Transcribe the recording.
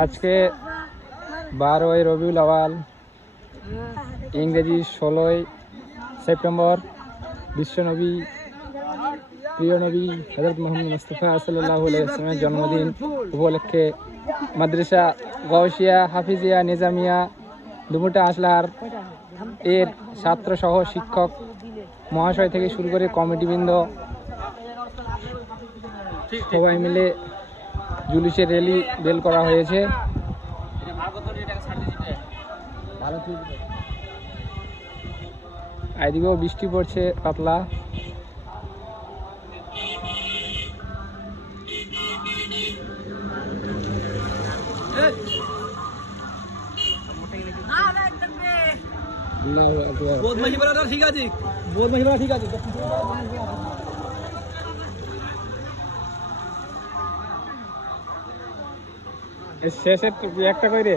আজকে 12ই রবিউল আওয়াল, ইংরেজি 16ই সেপ্টেম্বর, বিশ্বনবী প্রিয় নবী হযরত মুহাম্মদ মুস্তাফা সাল্লাল্লাহু আলাইহি ওয়াসাল্লামের জন্মদিন উপলক্ষে মাদ্রাসা গাউসিয়া হাফিজিয়া নিজামিয়া দুমুটা আসলার এর ছাত্র সহ শিক্ষক মহাশয় থেকে শুরু করে কমিটিবৃন্দ সবাই মিলে জুলুসের র্যালি বের করা হয়েছে। এদিকেও বৃষ্টি পড়ছে পাতলা। ঠিক আছে, বোধ মহিলা ঠিক আছে। শেষের একটা কইরে